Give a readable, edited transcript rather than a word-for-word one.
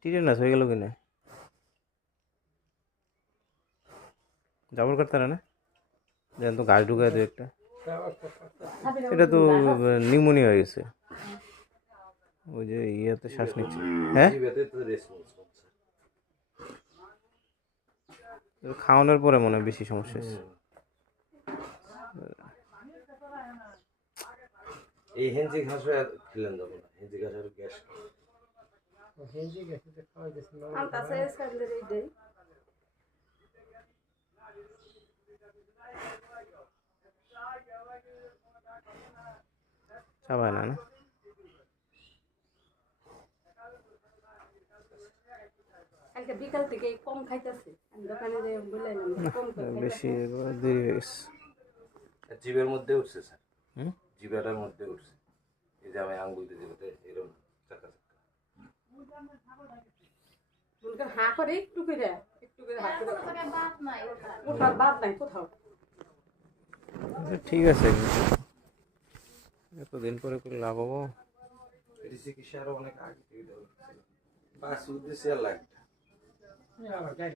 tetanus হয়ে গেল কিনা জাবর কাটতে না যেন তো গাছ ঢুকায় দু একটা এটা তো নিউমোনিয়া হয়ে গেছে ওই যে ইয়েতে শ্বাস নিচ্ছে হ্যাঁ খাওয়ানোর পরে মনে হয় বেশি সমস্যা হচ্ছে এই হেঞ্জি ঘাস খেলেন যাবো না হেঞ্জি ঘাসের গ্যাস চাবায় না বিকাল থেকে কম খাইতেছে দোকানে বেশি দেরি হয়ে গেছে জিভের মধ্যে উঠছে স্যার জিভের মধ্যে উঠছে এই যে আমি আঙ্গুল দিয়ে যেতে এরকম চাকা চাকা হা করে একটু করে ওঠার বাদ নাই কোথাও ঠিক আছে এতদিন পরে করে লাভ হবো চিকিৎসা আরো অনেক আগে থেকে দেওয়া বাস উদ্দেশ্যে আর লাগবে